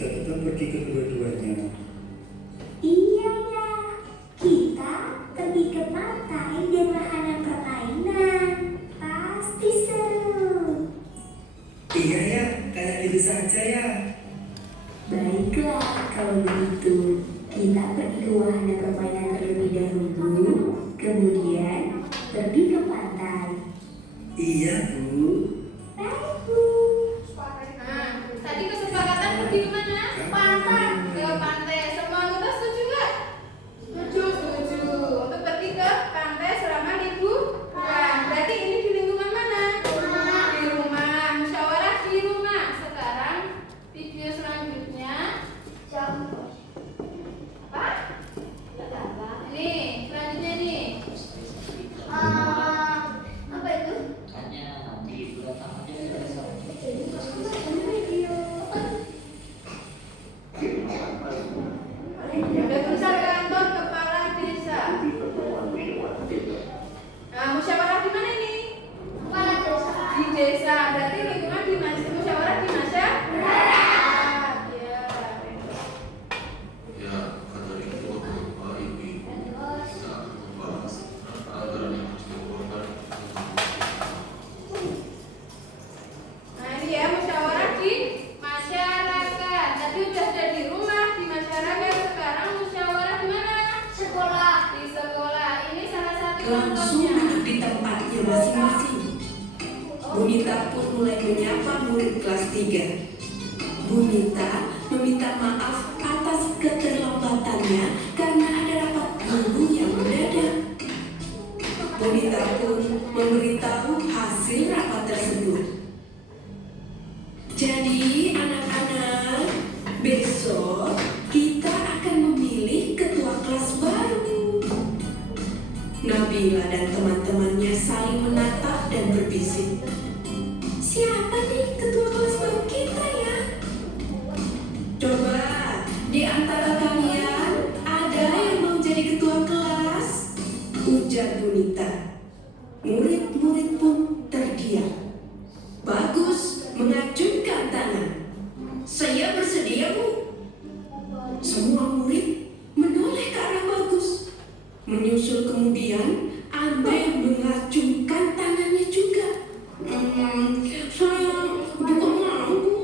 jika kita pergi ke kedua-duanya? Iya ya, kita pergi ke pantai dan wahana permainan. Pasti seru. Iya ya, kayak itu saja ya. Baiklah, kalau begitu kita pergi ke wahana permainan terlebih dahulu, kemudian pergi ke pantai. Iya, Bu. Baik, Bu. Nah, tadi kesepakatan pergi kemana? Pantai. Ke pantai. Semua anggota setuju nggak? Setuju. Untuk pergi ke pantai selama liburan. Berarti ini di lingkungan mana? Di rumah. Musyawarah di rumah. Sekarang video selanjutnya. Apa? Nih, selanjutnya nih. Apa itu? Ada tulisan kantor kepala desa. Nah, musyawarah di mana ini? Di desa. Berarti lingkungan di musyawarah di masyarakat. Ya. Ya, kantor itu Bapak Ibu bisa membahas anggaran yang harus dikeluarkan. Nah, ini ya musyawarah di masyarakat. Tadi udah ada di rumah, di masyarakat. Sekarang musyawarah di mana? Sekolah. Di sekolah. Ini salah satu Langsung contohnya. duduk di tempatnya masing-masing. Bunita pun mulai menyapa murid kelas 3. Bunita meminta maaf atas keterlambatannya karena ada rapat guru yang mendadak. Bunita pun memberitahu hasil rapat tersebut. Jadi anak-anak, besok kita akan memilih ketua kelas baru. Nabila dan teman-temannya saling menatap dan berbisik. Siapa nih ketua kelas baru kita ya? Coba di antara kalian ada yang mau jadi ketua kelas? Ujar Bunita. Murid-murid pun terdiam. Bagus mengacungkan tangan. Saya bersedia, Bu. Semua murid menoleh ke arah Bagus. Menyusul kemudian Andre mengacungkan tangannya juga. Saya bukan mau, Bu.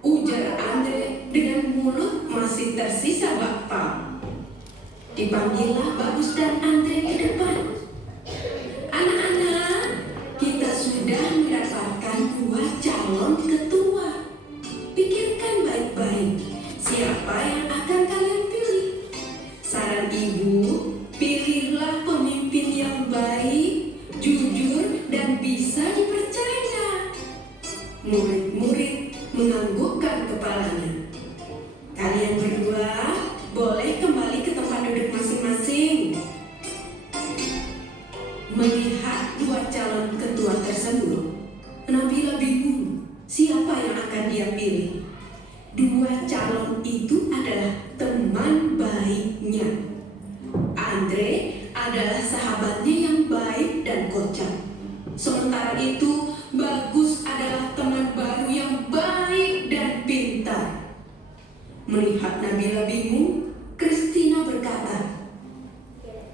Ujar Andre dengan mulut masih tersisa bakpao. Dipanggillah Bagus dan Andre ke depan. Anak-anak, kita sudah mendapatkan 2 calon ketua. Pikirkan baik-baik, siapa yang akan kalian pilih? Saran Ibu, pilihlah pemimpin yang baik, jujur, dan bisa dipercaya. Murid-murid menganggukkan kepalanya. Kalian berdua boleh kembali ke tempat duduk masing-masing. Melihat 2 calon ketua tersebut, Nabila bingung siapa yang akan dia pilih. 2 calon itu adalah teman baiknya. Andre adalah sahabatnya yang baik dan kocak. Sementara itu, Bagus adalah teman baru yang baik dan pintar. Melihat Nabila bingung, Kristina berkata,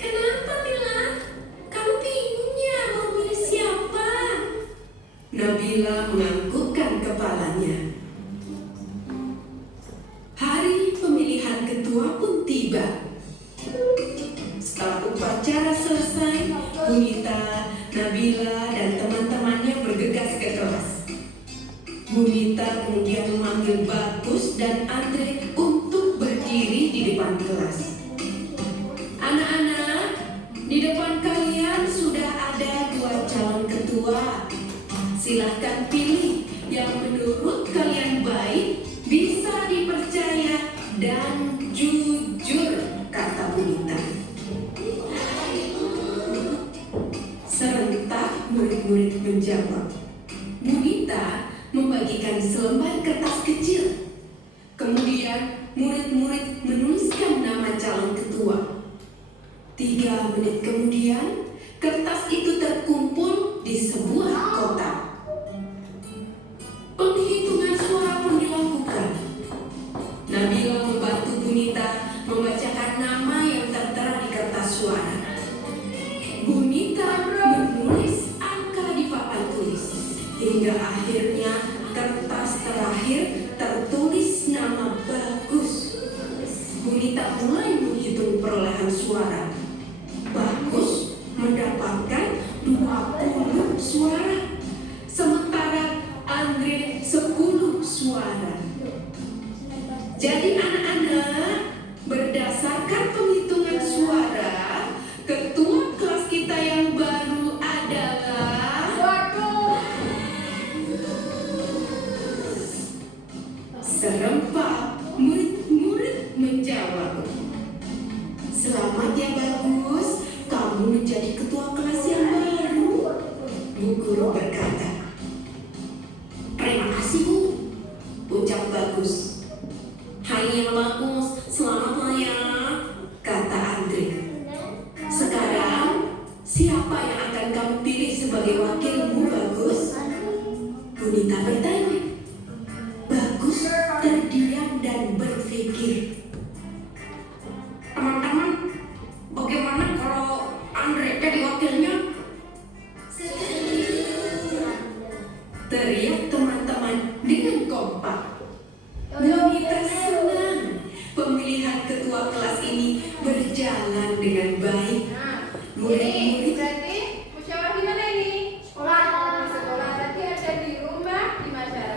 "Kenapa, Mila? Kamu bingungnya mau pilih siapa?" Nabila menganggukkan kepalanya. Hari pemilihan ketua pun tiba. Setelah upacara selesai, Bunita, Nabila, dan teman-temannya bergegas ke kelas. Bunita kemudian memanggil Bagus dan Andre untuk berdiri di depan kelas. Anak-anak, di depan kalian sudah ada 2 calon ketua. Silahkan pilih yang menurut kalian baik, bisa dipercaya, dan jujur, kata Bunita. Serentak murid-murid menjawab. Bunita membagikan selembar kertas kecil. Kemudian murid-murid menuliskan nama calon ketua. 3 menit kemudian, kertas itu terkumpul di sebuah kotak. Penghitungan suara pun suara. Jadi anak-anak, berdasarkan penghitungan suara, ketua kelas kita yang baru adalah Waduh. serempak murid-murid menjawab. Selamat ya Bagus, kamu menjadi ketua kelas yang baru. Bu guru berkata. Terima kasih Bu, ucap Bagus. Hai yang bagus, selamatlah ya, kata Andre. Sekarang, siapa yang akan kamu pilih sebagai wakilmu Bagus? Bunita bertanya. Bagus terdiam dan berpikir. Teman-teman, bagaimana kalau Andre jadi wakilnya? Teriak teman-teman dengan kompak. Bunita senang. Pemilihan ketua kelas ini berjalan dengan baik. Nah, ini Murid-murid berarti musyawarah di mana ini? Sekolah. Di sekolah, berarti ada di rumah, di masyarakat.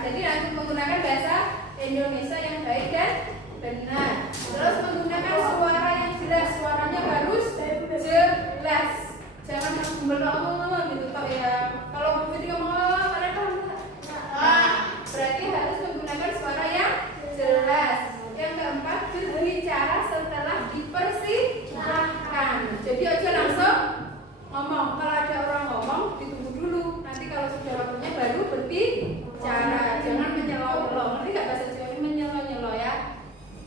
Jadi nanti menggunakan bahasa Indonesia yang baik dan benar. Terus menggunakan suara yang jelas, suaranya harus jelas. Jangan ngomong gitu toh ya. Kalau begitu ngomong kalian paham nggak? Nah, berarti harus menggunakan suara yang jelas. Yang keempat, berbicara setelah dipersilahkan. Jadi aja langsung ngomong. Kalau ada orang ngomong, ditunggu dulu. Nanti kalau sudah waktunya baru berbicara. Jangan menyelo-nyelo. Ngerti nggak bahasa Jawa ini menyelo-nyelo ya?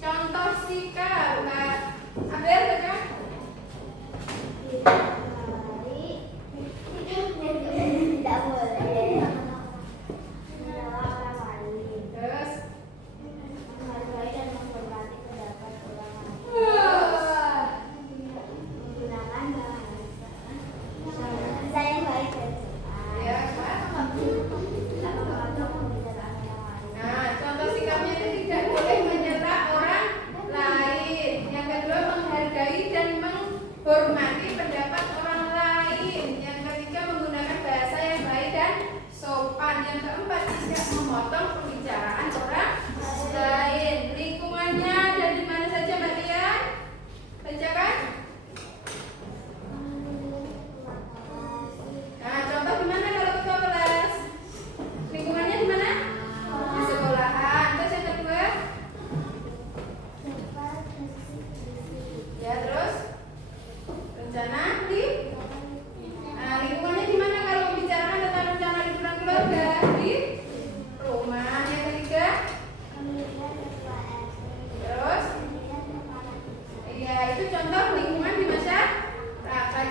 Contoh sikap. Nah, Abel baca. Tidak boleh. Terus Menghargai dan menghormati pendapat orang lain. Menggunakan bahasa yang baik dan sopan. ya, Pak. Tidak mengatur pembicaraan orang lain. Nah, contoh sikapnya itu tidak boleh menyela orang lain. Yang kedua, menghargai dan menghormati pendapat orang lain. Yang ketiga, menggunakan bahasa yang baik dan sopan. Yang keempat, tidak memotong pembicaraan orang lain. Lingkungannya ada di mana saja, Mbak Tia? Bacakan. Nah, contoh di mana kalau ketua kelas? Lingkungannya di mana? Di sekolahan. Terus yang kedua? Ya, terus rencana di lingkungannya di mana kalau membicarakan tentang rencana liburan keluarga? Di rumah. Yang ketiga? Terus? Iya, itu contoh lingkungan di masyarakat.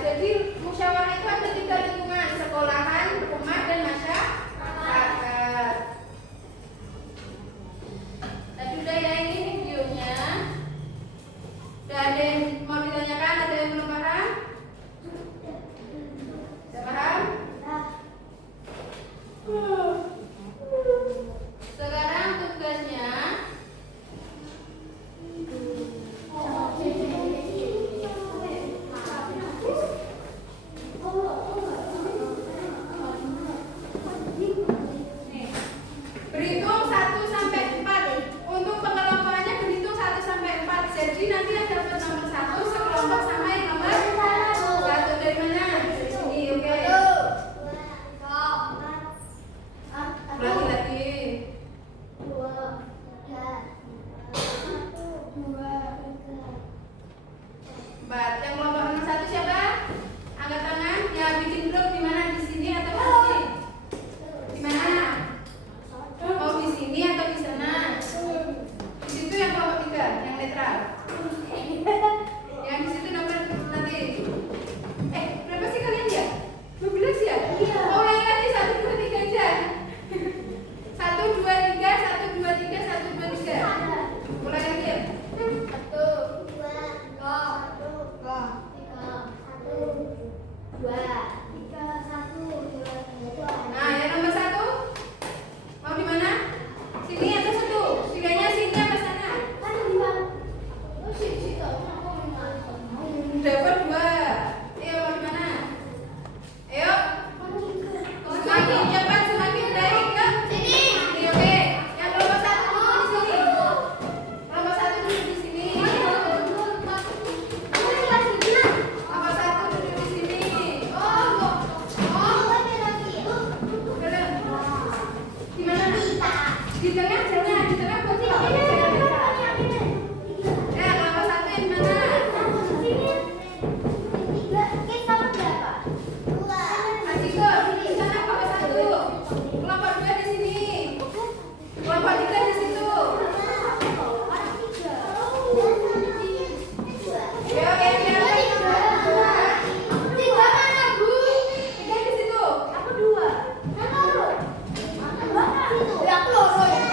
Jadi musyawarah itu ada 3 lingkungan: sekolahan, rumah, dan masyarakat. Tadi udah ya ini videonya. Udah ada yang mau ditanyakan? Ada yang belum paham? Sudah paham? Sekarang tugasnya berhitung 1 sampai 4. Untuk pengelompokannya berhitung 1 sampai 4. Jadi nanti yang dapat nomor 1 sekelompok sama yang nomor 1. Dari mana? Sini, oke. Lagi-lagi. Empat. Yang kelompok nomor 1 siapa? Angkat tangan. Ya, bikin grup di mana? Di sini atau di sini? Di mana? Oh, di sini atau di sana? Di situ yang kelompok 3, yang netral. Yang di situ nomor nanti. Berapa sih kalian ya? 12 ya? Oh, lagi 1, 2, 3 aja. 1, 2, 3, 1, 2, 3, 1, 2, 3. Mulai lagi ya? 1. Nah, yang nomor 1 mau di mana? Sini atau situ? Pilihannya sini apa sana? Dapat 2. Ayo mau di mana? Ayo. Semakin cepat semakin baik ke sini. Oke. Yang kelompok 1 duduk di sini. Kelompok 1 duduk di sini. Kelompok 1 duduk di sini. Di mana? Di tengah jangan, di tengah buat apa? Ya, kelompok 1 yang di mana? Asiko, di sana kelompok 1. Kelompok 2 di sini. Kelompok 3 di situ. Ya, oke, biar tiga mana, Bu? 3 di situ. Aku 2. Ya, aku loro ya.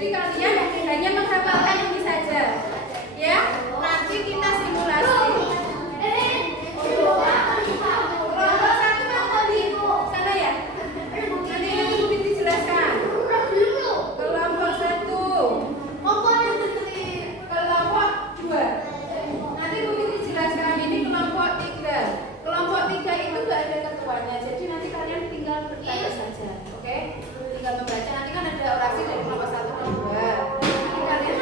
Jadi kalian hanya menghafalkan ini saja. Ya, nanti kita simulasi. Kelompok satu mana di sana ya? Nanti Bu Fitri jelaskan. Kelompok satu. Kelompok dua. Nanti Bu Fitri jelaskan ini kelompok tiga. Kelompok tiga itu gak ada ketuanya. Jadi nanti kalian tinggal bertanya saja. Oke? Tinggal membaca. Nanti kan ada orasi dari kelompok satu dan dua. Nanti kalian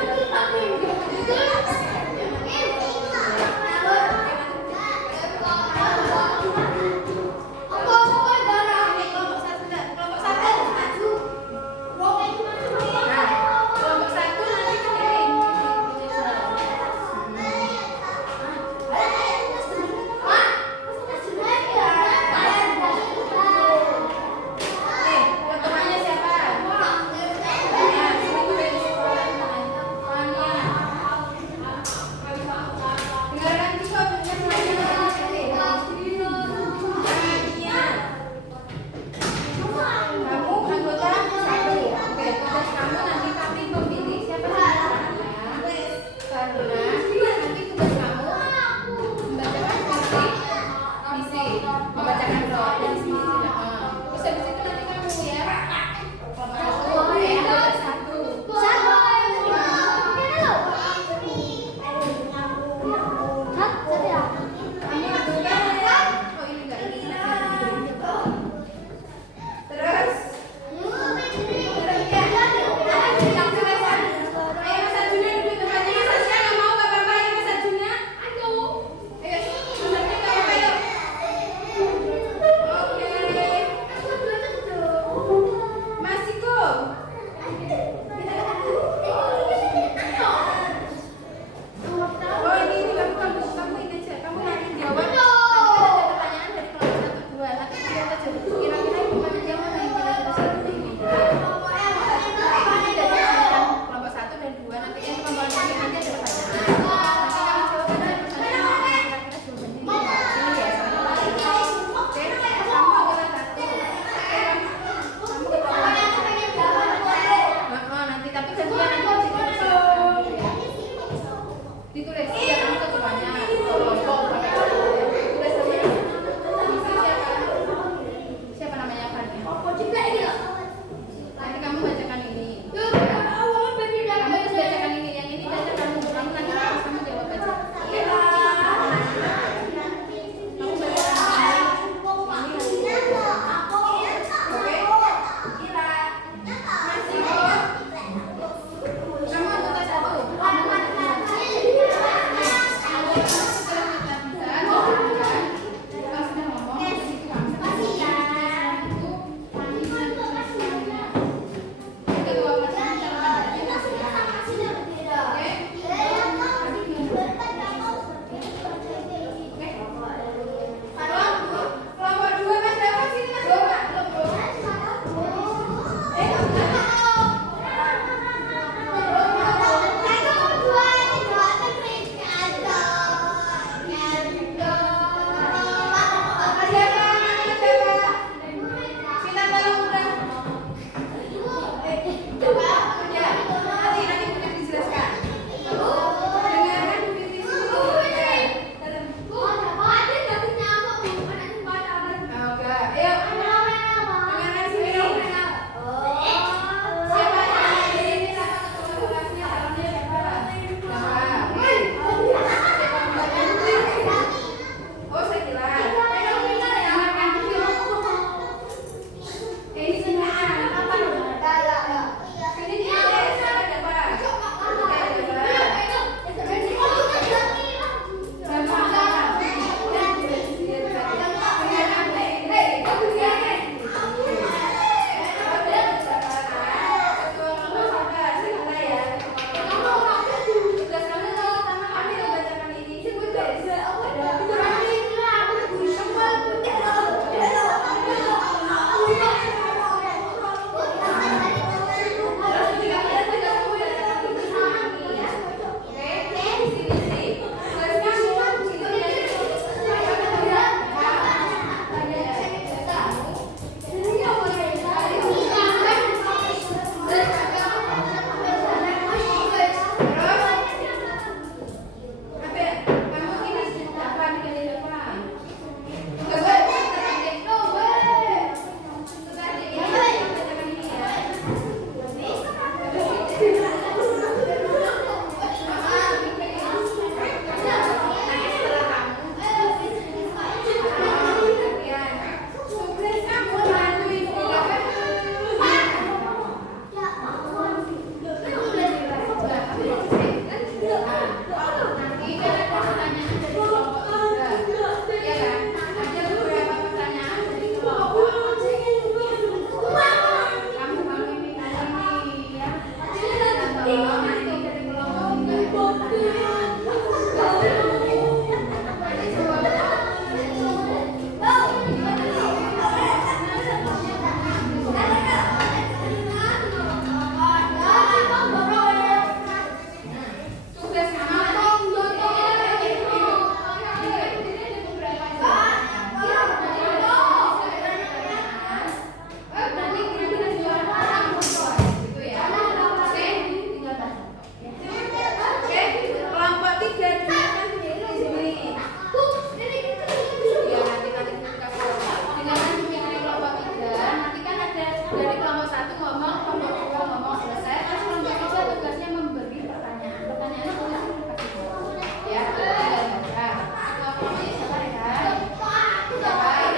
Jadi kelompok 1 ngomong, kelompok 2 ngomong selesai. Terus kelompok 3 tugasnya memberi pertanyaan. Pertanyaannya tulis kasih jawab. Ya, ya. Kelompoknya sabar ya. Sabar.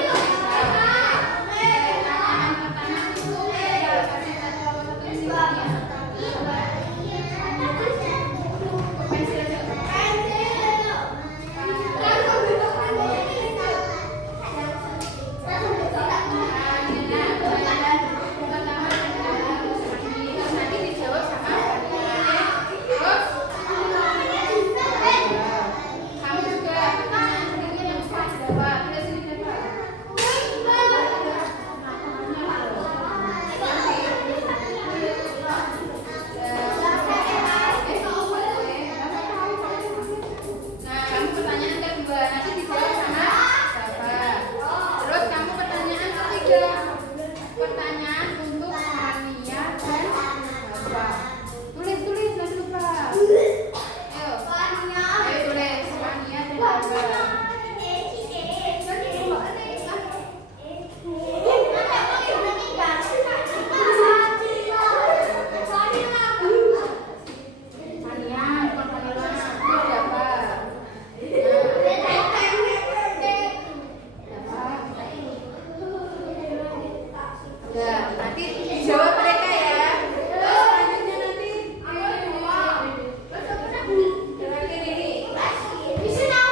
Pertanyaan pertama itu ya kasih satu kelompok 1 di sini ya. Pensil. Nanti dijawab sama terus kamu juga pertanyaan sendiri yang bisa dijawab. Terus ini nah, kamu pertanyaan kedua nanti dijawab sama siapa. Terus kamu pertanyaan ketiga, pertanyaan untuk Mania dan Bapak. Tulis nanti lupa. Ayo tulis Mania dan Bapak. Mania, bukan Kamila. Terus Bapak. Udah, nanti jawab mereka ya. Terus selanjutnya nanti terakhir ini. Oke, siap?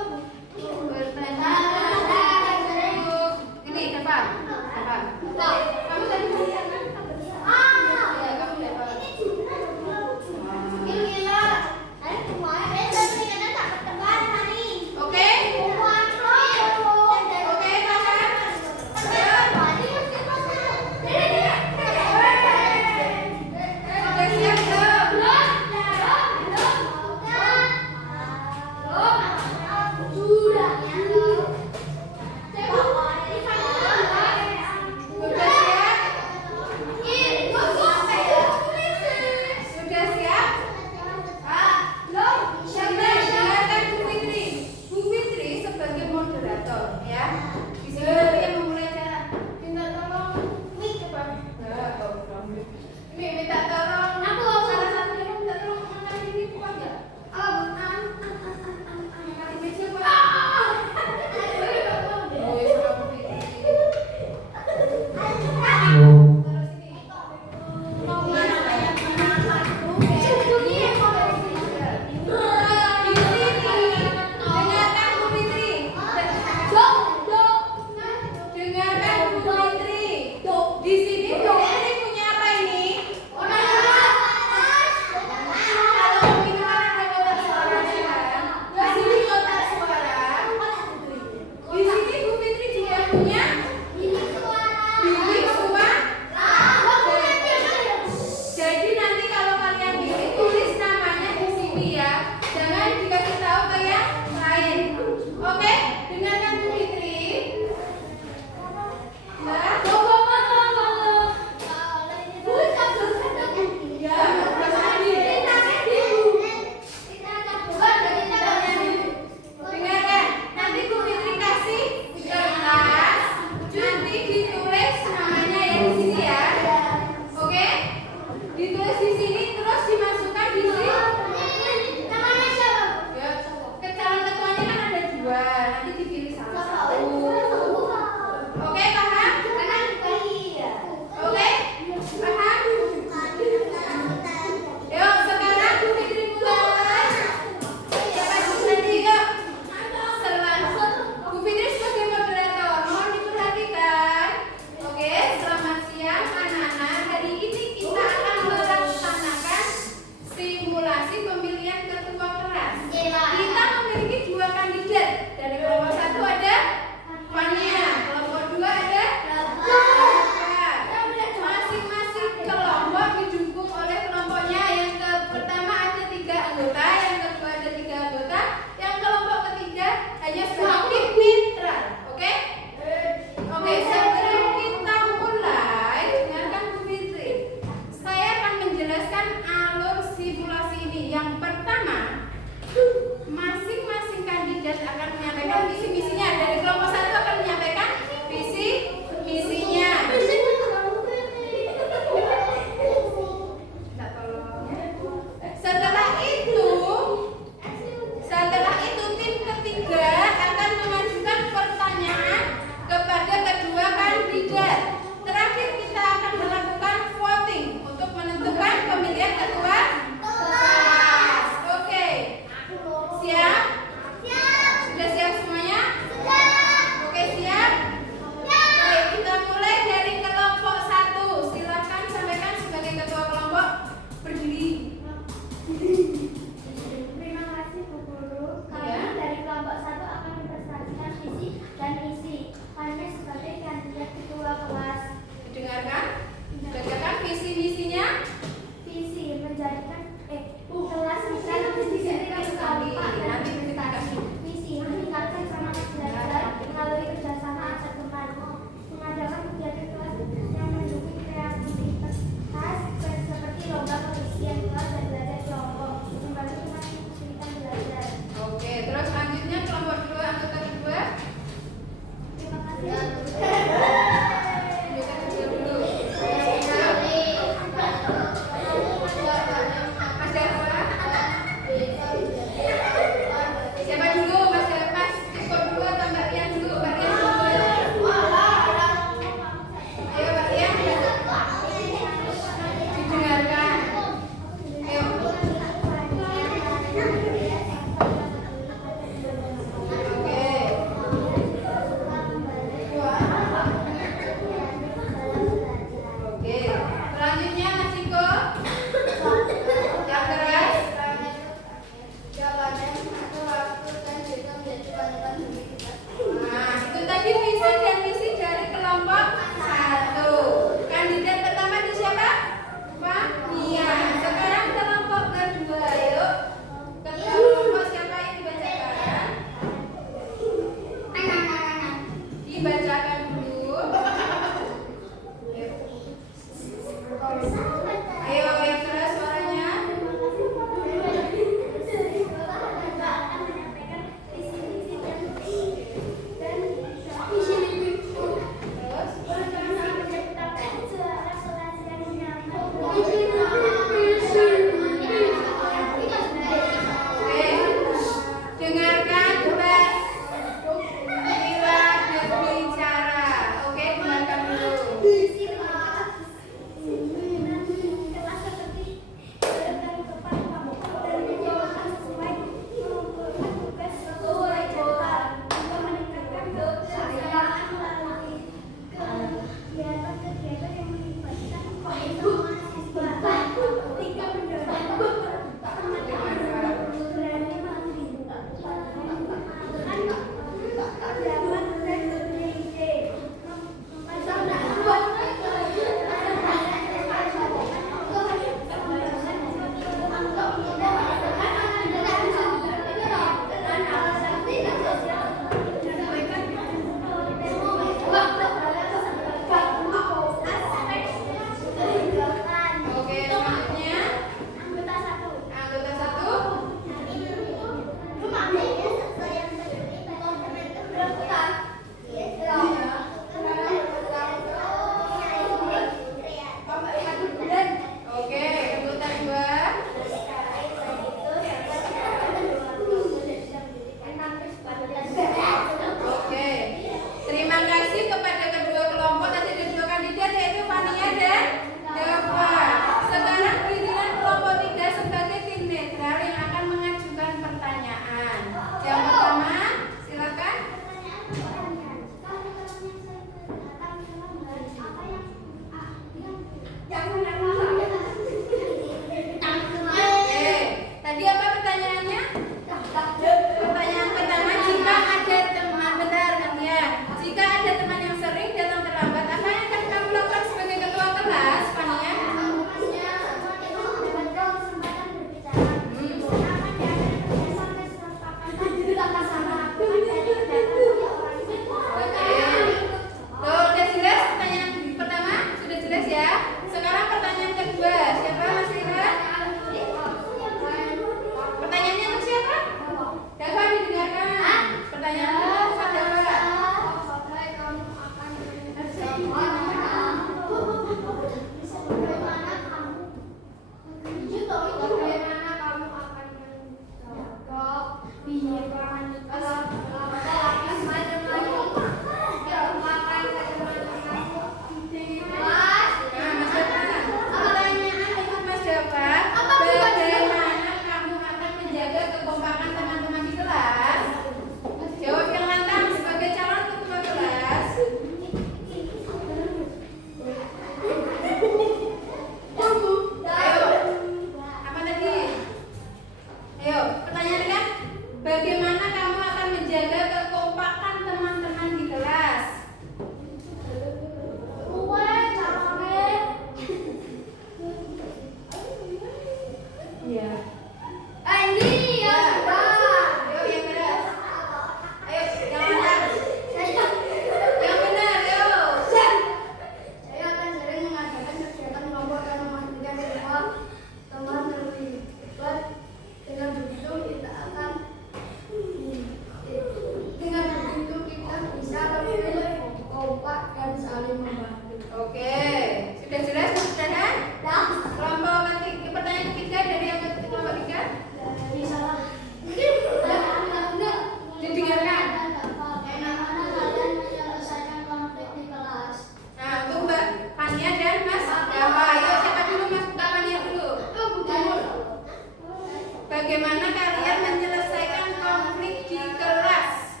Bagaimana kalian menyelesaikan konflik di kelas?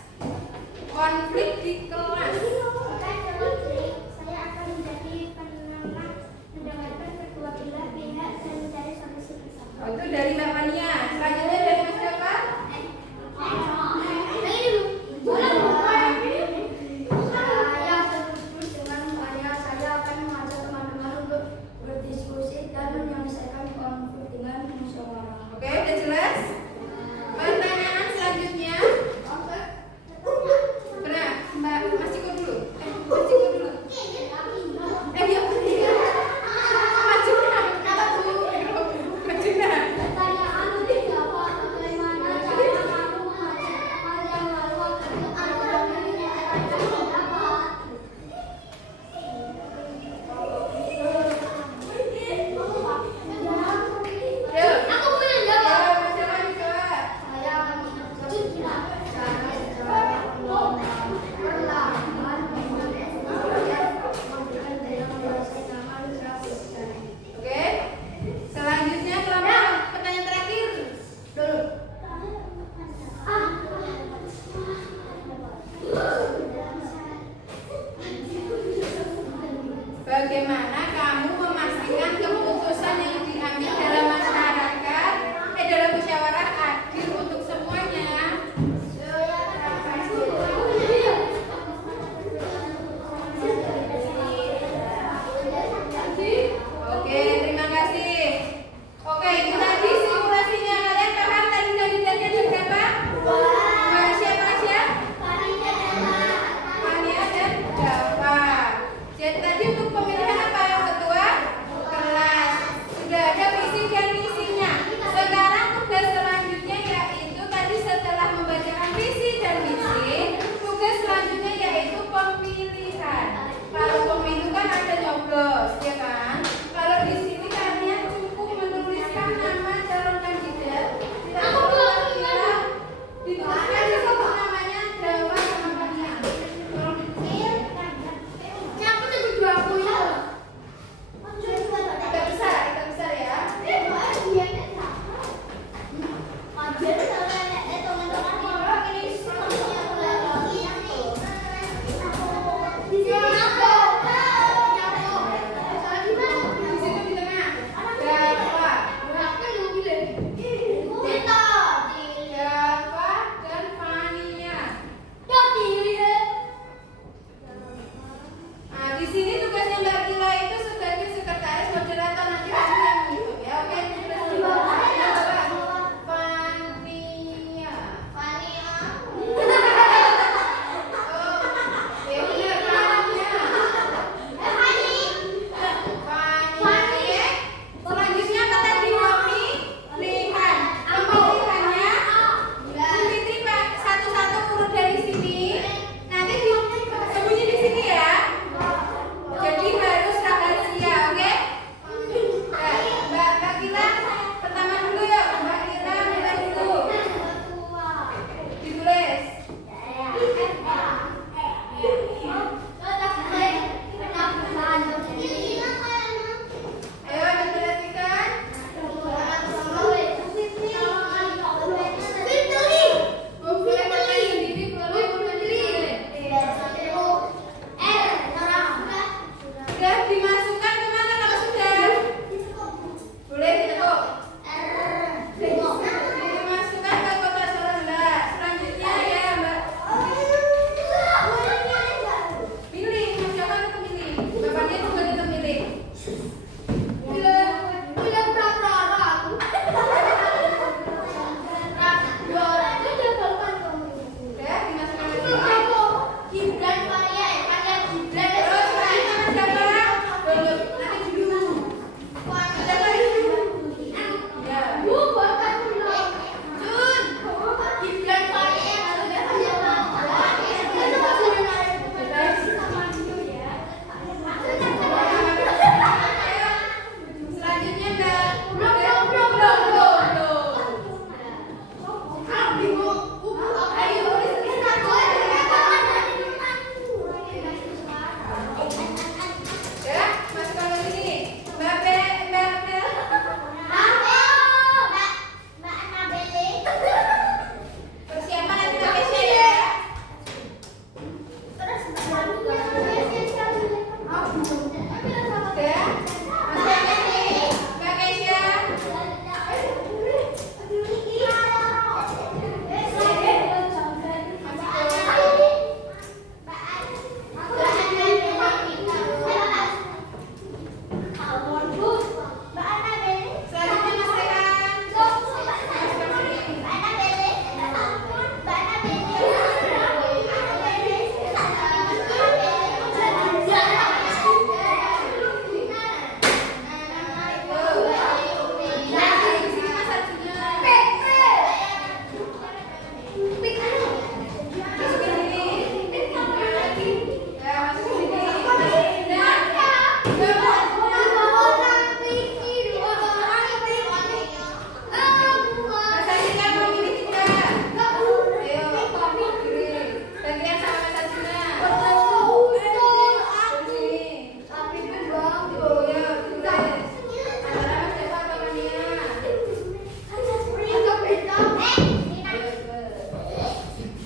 Konflik di kelas. Saya akan menjadi penengah, mendengarkan kedua belah pihak dan mencari solusi bersama. Oh, itu dari Mbak Fania. Selanjutnya dari Mas siapa? Saya setuju dengan saya akan mengajak teman-teman untuk berdiskusi dan menyelesaikan konflik dengan musyawarah. Oke, udah jelas? Pertanyaan selanjutnya. Benar, Mbak Mas Ciko dulu. Mas Ciko dulu. Ya. Mas Ciko. Mas Ciko. Pertanyaan ketiga, bagaimana cara kamu mengajak hal yang lalu agar teman-teman menyelesaikan pendapat? Yuk. Aku punya Ya, jawab. Mas siapa nih, coba? Saya akan mencoba cara perlahan memberikan daya merasa nyaman dan Oke. Selanjutnya kelompok pertanyaan terakhir. Dulu. Bagaimana kamu memastikan keputusan yang diambil dalam masyarakat dalam musyawarah adil untuk semuanya? Oke, terima kasih. Oke, itu tadi simulasinya. Kalian paham tadi kandidatnya ada berapa? Mbak siapa aja? Fania dan Dava. Jadi tadi untuk pemilihan apa yang ketua? Kelas. Sudah ada visi dan misinya. Sekarang tugas selanjutnya yaitu tadi setelah membacakan visi dan misi, tugas selanjutnya yaitu pemilihan. Kalau pemilu kan ada nyoblos, ya kan? Kalau di sini kalian cukup menuliskan nama calon kandidat. Dituliskan di situ namanya Dava sama Fania. Tolong ditulis. Agak besar ya.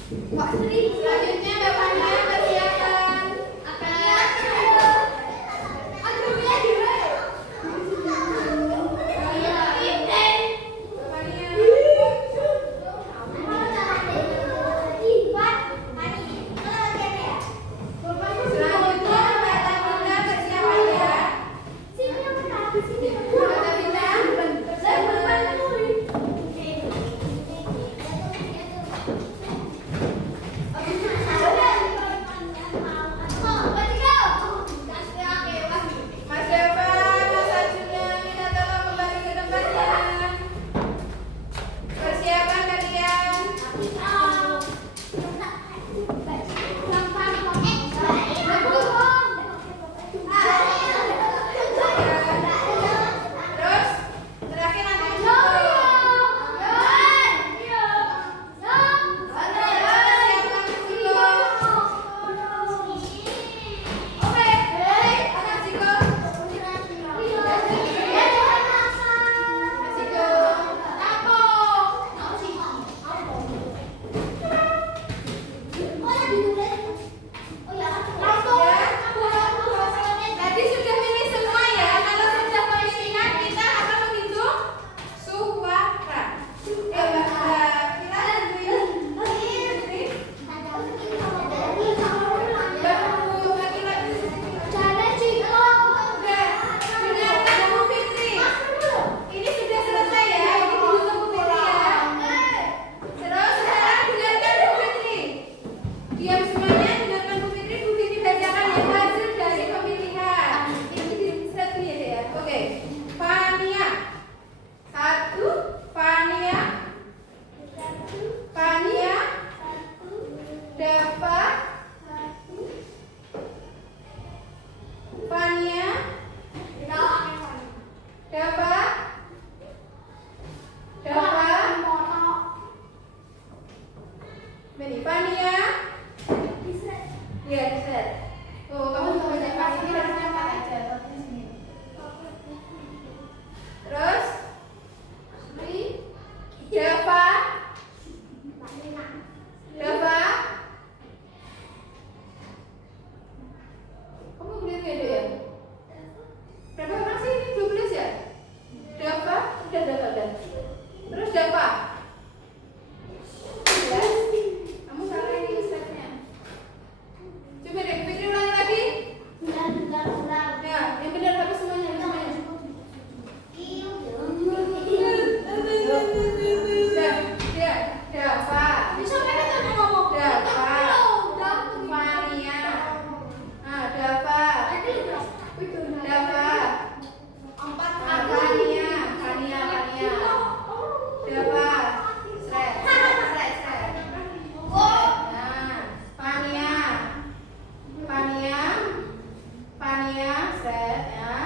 Selanjutnya bapaknya persiapan. Selanjutnya Mbak persiapan ya. Mas Deva, Mas Arjuna, minta tolong kembali ke tempatnya. Persiapan kalian. Terus terakhir nanti tadi sudah pilih semua ya. Kalau sudah pengingat kita akan menghitung suara. Dengarkan Bu Fitri. Ini sudah selesai ya. Ini dulu Bu Fitri ya. Terus sekarang dengarkan Bu Fitri. Diam semuanya, dengarkan Bu Fitri. Bu Fitri bacakan ya hasil dari pemilihan. Ini di slide dulu ya, Dek, ya. Oke. Fania. 1. Fania. Fania. Dava. Fania. Dava. Dava. Beni. Fania. Ya, bisa. Oh, kamu bisa baca pas ini harusnya 4 aja, tapi di sini. Terus Dava. Dava. Kamu bener ya, Dek, ya? Berapa orang sih ini? 12 ya? Dava, udah Dava dan. Terus Dava. 11. Kamu salah ini slide-nya. Coba deh, Fitri ulangi lagi. Ya, yang benar apa semuanya? Semuanya. Dava. Fania. Nah, Dava. Dava. Fania. Dava. Slide. Nah, Fania, set ya.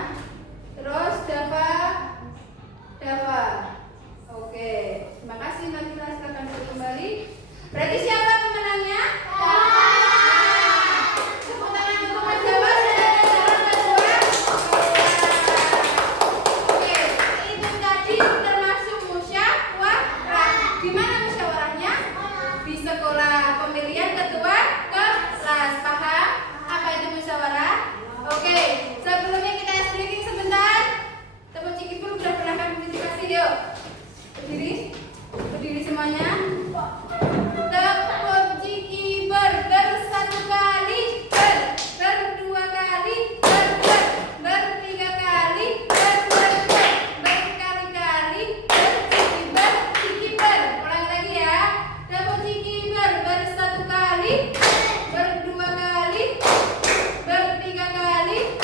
Terus Dava. Oke, terima kasih. Nanti kita silakan kembali. Berarti siapa pemenangnya? Tepuk tangan untuk Mas Dava. Oke, itu tadi termasuk musyawarah. Di mana musyawarahnya? Di sekolah pemilihan ketua kelas. Paham apa itu musyawarah? Oke, sebelumnya kita ice breaking sebentar. Tepuk cikipul udah pernah kan kasih yuk. Berdiri semuanya. Tepuk cikiber bersatu kali, berdua kali, bertiga kali, berkali-kali, cikiber. Ulang lagi ya. Tepuk cikiber bersatu kali, berdua kali, bertiga kali,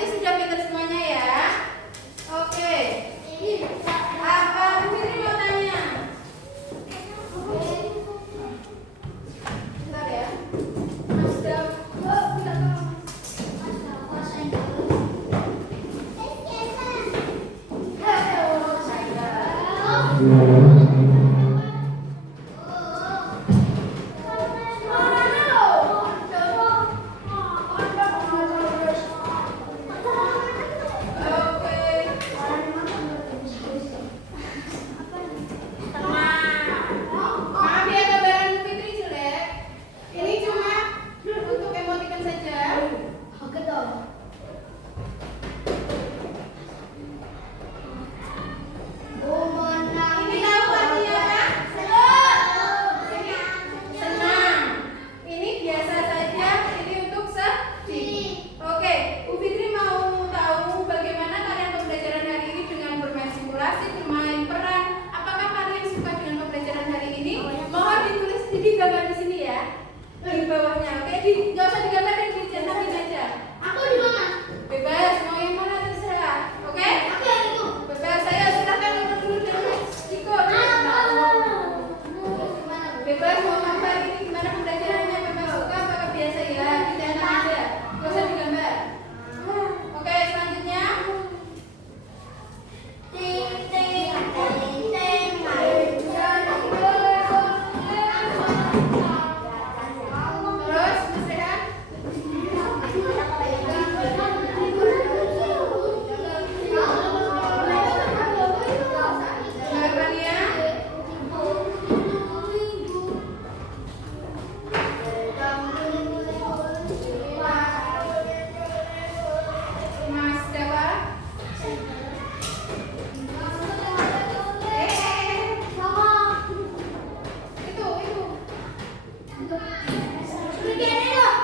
Berarti sudah pintar semuanya ya. Oke. Apa Fitri mau tanya? Bentar ya. Mas Dam. Oh, bentar. Maaf ya gambaran Fitri jelek. Ini cuma untuk emoticon saja. Oke dong. Ini tahu artinya apa? Senang. Ini biasa saja. Ini untuk sedih. Oke, Bu Fitri mau tahu bagaimana kalian pembelajaran hari ini dengan bermain simulasi, bermain peran. Apakah kalian suka dengan pembelajaran hari ini? Mohon ditulis di gambar di sini ya. Di bawahnya. Oke, nggak usah digambar dan dicetak aja. Aku di mana? Bebas, mau yang mana terserah. Oke? Aku yang itu. Bebas, saya silakan nomor dulu dari Iko. Bebas mau gambar ini gimana pembelajarannya, memang suka apakah biasa ya? Dicetak aja. Nggak usah digambar. Oke, selanjutnya. Ting ting ting ting. Terus, Mas Rehan. Dengarkan ya. Mas Dawa. Itu. Begini loh.